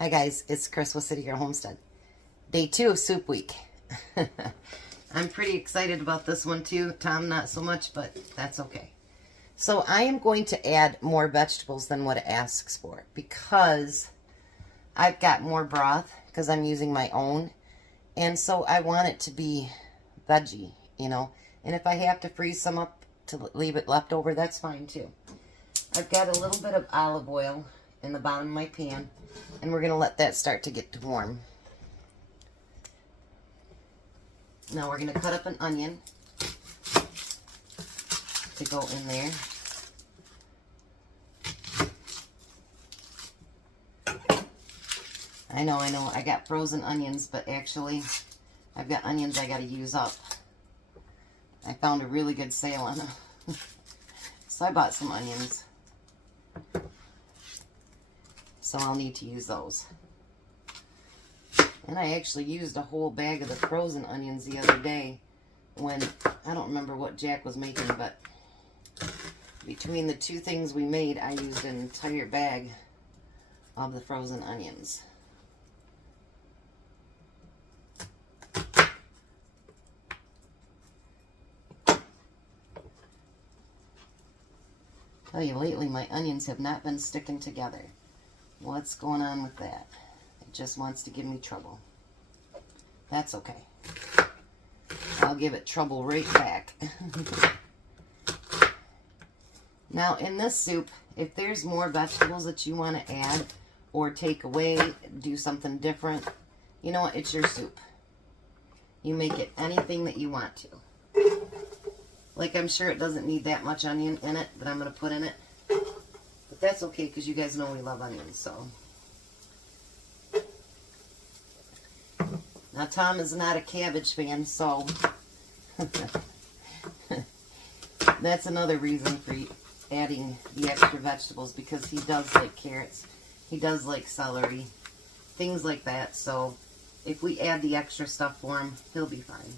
Hi guys, it's Chris with City Girl Homestead. Day 2 of Soup Week. I'm pretty excited about this one too. Tom, not so much, but that's okay. So I am going to add more vegetables than what it asks for because I've got more broth because I'm using my own. And so I want it to be veggie, you know. And if I have to freeze some up to leave it left over, that's fine too. I've got a little bit of olive oil in the bottom of my pan, and we're going to let that start to get warm. Now we're going to cut up an onion to go in there. I know, I got frozen onions, but actually I've got onions I got to use up. I found a really good sale on them. So I bought some onions. So I'll need to use those. And I actually used a whole bag of the frozen onions the other day when, I don't remember what Jack was making, but between the two things we made, I used an entire bag of the frozen onions. Tell you, lately my onions have not been sticking together. What's going on with that? It just wants to give me trouble. That's okay. I'll give it trouble right back. Now in this soup, if there's more vegetables that you want to add or take away, do something different, you know what? It's your soup. You make it anything that you want to. Like, I'm sure it doesn't need that much onion in it that I'm going to put in it. But that's okay because you guys know we love onions, so. Now, Tom is not a cabbage fan, so that's another reason for adding the extra vegetables, because he does like carrots. He does like celery, things like that. So if we add the extra stuff for him, he'll be fine.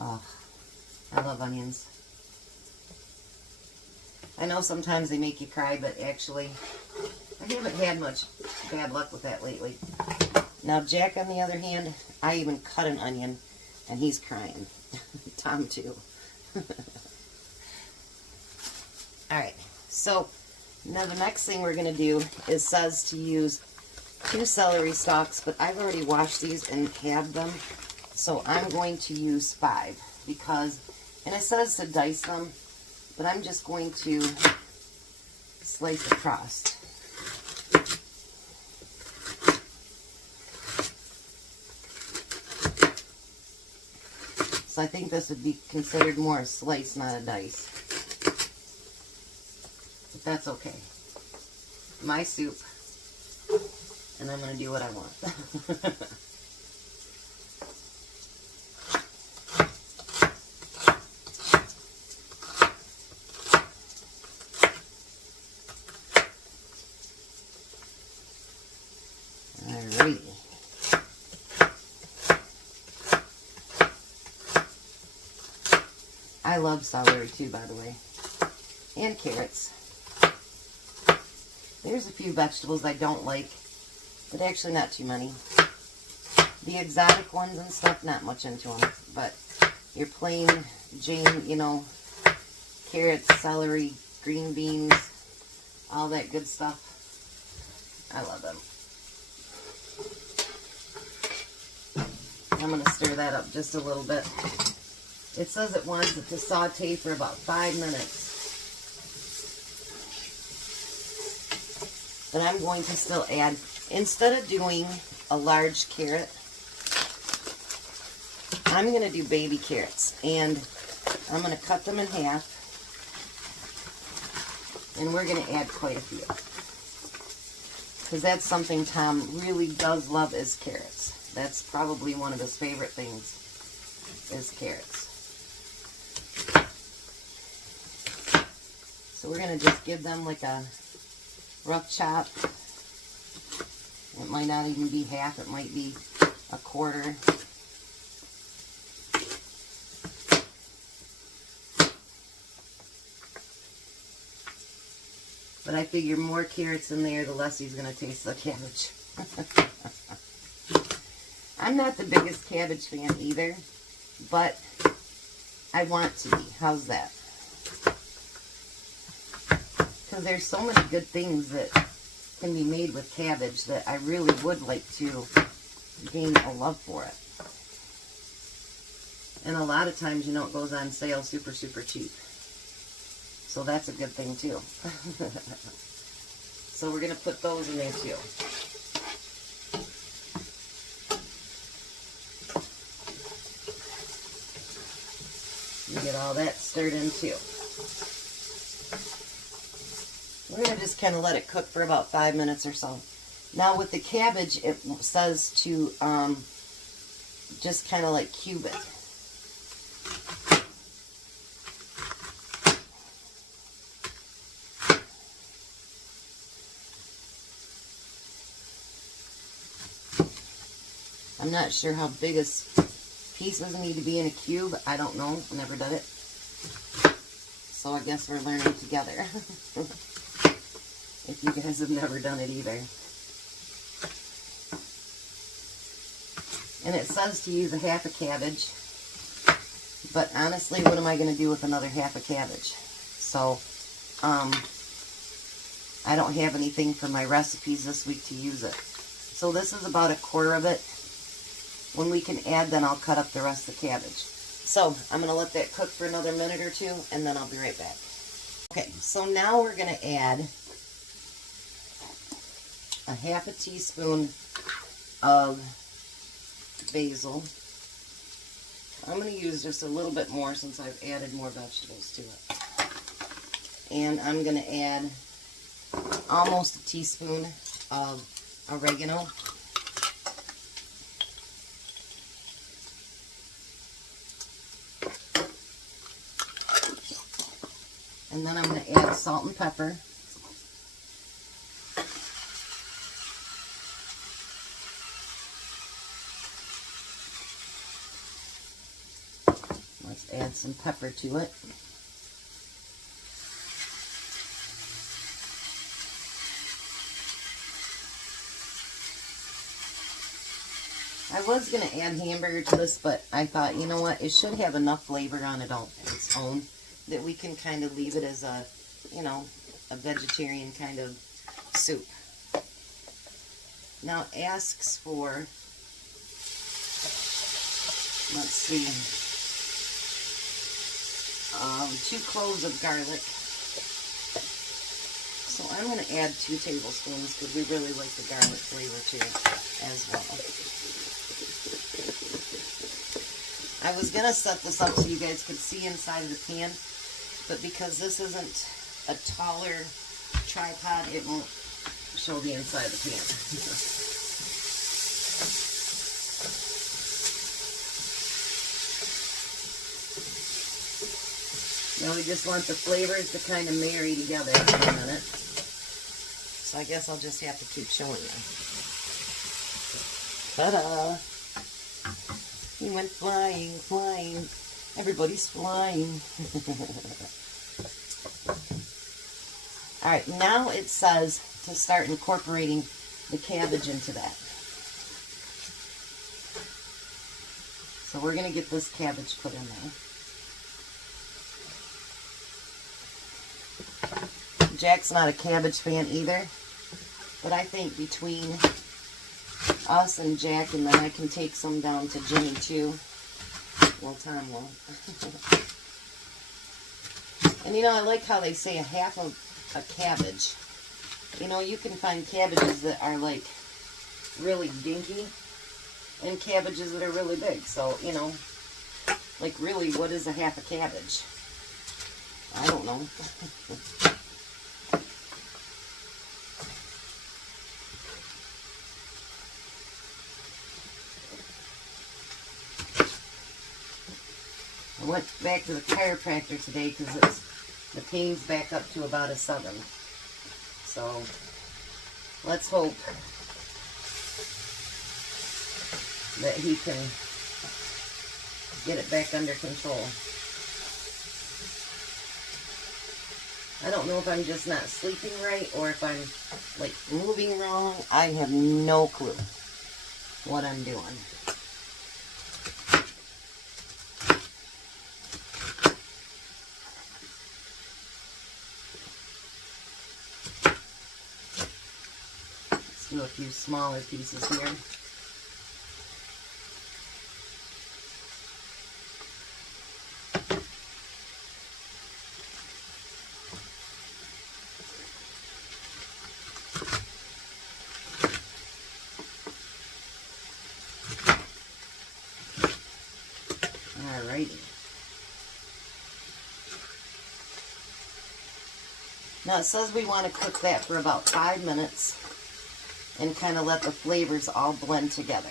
Oh, I love onions. I know sometimes they make you cry, but actually, I haven't had much bad luck with that lately. Now, Jack, on the other hand, I even cut an onion, and he's crying. Tom, too. Alright, so now the next thing we're going to do is says to use 2 celery stalks, but I've already washed these and halved them. So I'm going to use 5 because, and it says to dice them, but I'm just going to slice across. So I think this would be considered more a slice, not a dice. But that's okay. My soup, and I'm going to do what I want. Alrighty. I love celery too, by the way, and carrots. There's a few vegetables I don't like, but actually not too many. The exotic ones and stuff, not much into them, but your plain Jane, you know, carrots, celery, green beans, all that good stuff. I love them. I'm going to stir that up just a little bit. It says it wants it to saute for about 5 minutes. But I'm going to still add, instead of doing a large carrot, I'm going to do baby carrots. And I'm going to cut them in half. And we're going to add quite a few. Because that's something Tom really does love, is carrots. That's probably one of his favorite things, is carrots. So we're going to just give them like a rough chop. It might not even be half, it might be a quarter. But I figure more carrots in there, the less he's going to taste the cabbage. I'm not the biggest cabbage fan either, but I want to be. How's that? Because there's so many good things that can be made with cabbage that I really would like to gain a love for it. And a lot of times, you know, it goes on sale super, super cheap. So that's a good thing too. So we're going to put those in there too. You get all that stirred in too. We're going to just kind of let it cook for about 5 minutes or so. Now with the cabbage, it says to just kind of like cube it. I'm not sure how big pieces need to be in a cube. I don't know. I never did it. So I guess we're learning together. If you guys have never done it either. And it says to use a half a cabbage. But honestly, what am I going to do with another half a cabbage? So, I don't have anything for my recipes this week to use it. So this is about a quarter of it. When we can add, then I'll cut up the rest of the cabbage. So I'm going to let that cook for another minute or two, and then I'll be right back. Okay, so now we're going to add a half a teaspoon of basil. I'm going to use just a little bit more since I've added more vegetables to it. And I'm going to add almost a teaspoon of oregano. And then I'm going to add salt and pepper. Let's add some pepper to it. I was going to add hamburger to this, but I thought, you know what, it should have enough flavor on its own that we can kind of leave it as a, you know, a vegetarian kind of soup. Now it asks for, let's see, 2 cloves of garlic. So I'm going to add 2 tablespoons because we really like the garlic flavor too as well. I was going to set this up so you guys could see inside of the pan, but because this isn't a taller tripod, it won't show the inside of the pan. Now we just want the flavors to kind of marry together for a minute. So I guess I'll just have to keep showing you. Ta-da! He went flying, flying. Everybody's flying. Alright, now it says to start incorporating the cabbage into that. So we're going to get this cabbage put in there. Jack's not a cabbage fan either, but I think between us and Jack, and then I can take some down to Jimmy too. Well, Tom will. And you know, I like how they say a half of a cabbage. You know, you can find cabbages that are like really dinky and cabbages that are really big. So, you know, like really, what is a half a cabbage? I don't know. I went back to the chiropractor today because the pain's back up to about a 7. So let's hope that he can get it back under control. I don't know if I'm just not sleeping right or if I'm like moving wrong. I have no clue what I'm doing. Let's do a few smaller pieces here. Alrighty. Now it says we want to cook that for about 5 minutes and kind of let the flavors all blend together.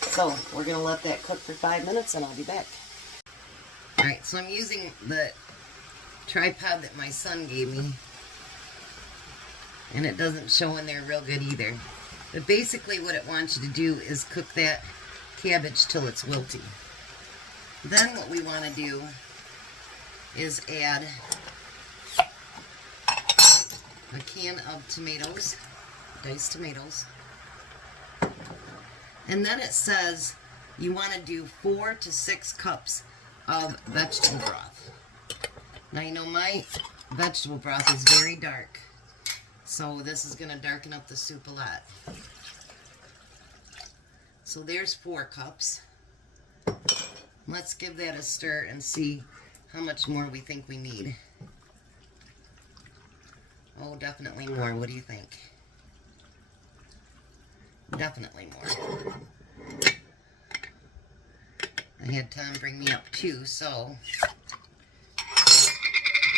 So we're going to let that cook for 5 minutes and I'll be back. Alright, so I'm using the tripod that my son gave me. And it doesn't show in there real good either. But basically what it wants you to do is cook that cabbage till it's wilty. Then what we want to do is add a can of tomatoes, diced tomatoes. And then it says you want to do 4 to 6 cups of vegetable broth. Now you know my vegetable broth is very dark, so this is going to darken up the soup a lot. So there's 4 cups. Let's give that a stir and see how much more we think we need. Oh, definitely more. What do you think? Definitely more. I had Tom bring me up too, so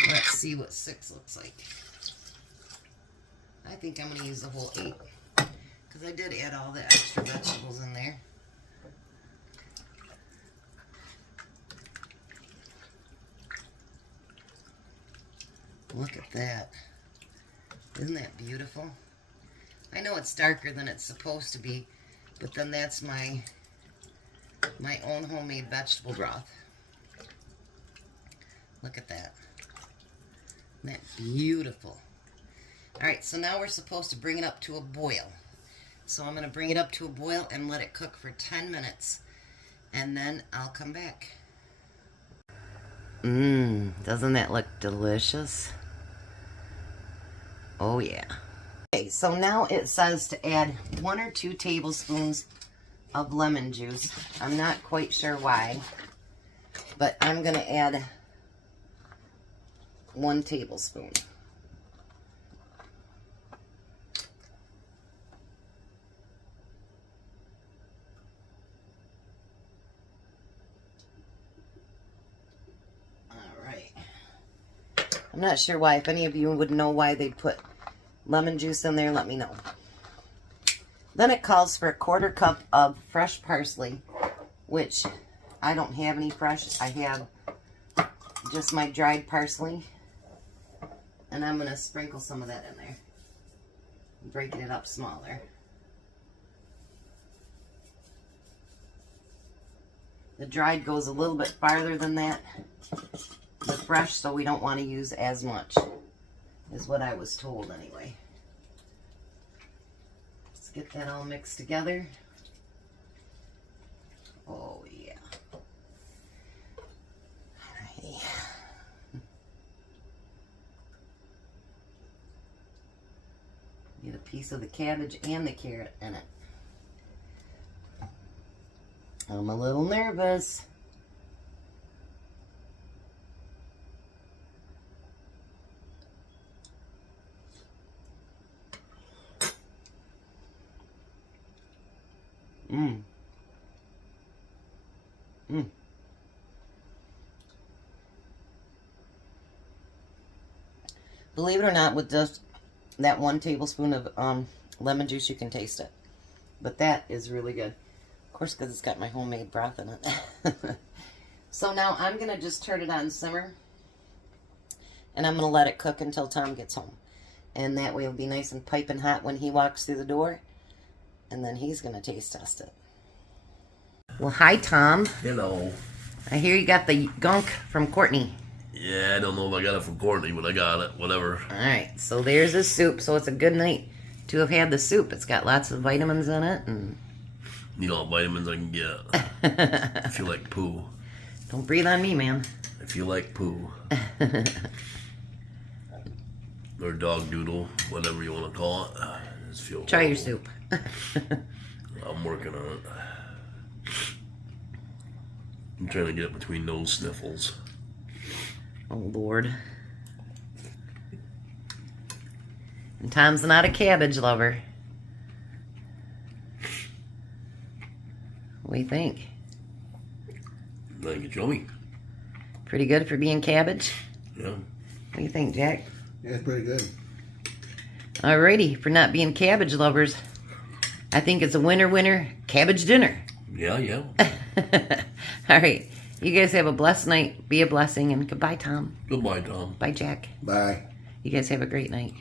let's see what 6 looks like. I think I'm going to use the whole 8 because I did add all the extra vegetables in there. Look at that. Isn't that beautiful? I know it's darker than it's supposed to be, but then that's my own homemade vegetable broth. Look at that. Isn't that beautiful? Alright, so now we're supposed to bring it up to a boil. So I'm going to bring it up to a boil and let it cook for 10 minutes. And then I'll come back. Doesn't that look delicious? Oh yeah. Okay, so now it says to add 1 or 2 tablespoons of lemon juice. I'm not quite sure why, but I'm going to add 1 tablespoon. I'm not sure why. If any of you would know why they put lemon juice in there, let me know. Then it calls for a 1/4 cup of fresh parsley, which I don't have any fresh. I have just my dried parsley. And I'm going to sprinkle some of that in there, breaking it up smaller. The dried goes a little bit farther than that. The fresh, so we don't want to use as much, is what I was told anyway. Let's get that all mixed together. Oh yeah. Alrighty. Get a piece of the cabbage and the carrot in it. I'm a little nervous. Believe it or not, with just that 1 tablespoon of lemon juice, you can taste it. But that is really good. Of course, because it's got my homemade broth in it. So now I'm going to just turn it on simmer. And I'm going to let it cook until Tom gets home. And that way it'll be nice and piping hot when he walks through the door. And then he's going to taste test it. Well, hi, Tom. Hello. I hear you got the gunk from Courtney. Yeah, I don't know if I got it from Courtney, but I got it. Whatever. All right, so there's the soup. So it's a good night to have had the soup. It's got lots of vitamins in it. And Need all the vitamins I can get. I feel like poo. don't breathe on me, man. I feel like poo. Or dog doodle, whatever you want to call it. I just feel Try your horrible. soup. I'm working on it. I'm trying to get it between those sniffles. Oh, Lord. And Tom's not a cabbage lover. What do you think? I think it's yummy. Pretty good for being cabbage? Yeah. What do you think, Jack? Yeah, it's pretty good. Alrighty, for not being cabbage lovers, I think it's a winner cabbage dinner. Yeah, yeah. All right, you guys have a blessed night. Be a blessing, and goodbye, Tom. Goodbye, Tom. Bye, Jack. Bye. You guys have a great night.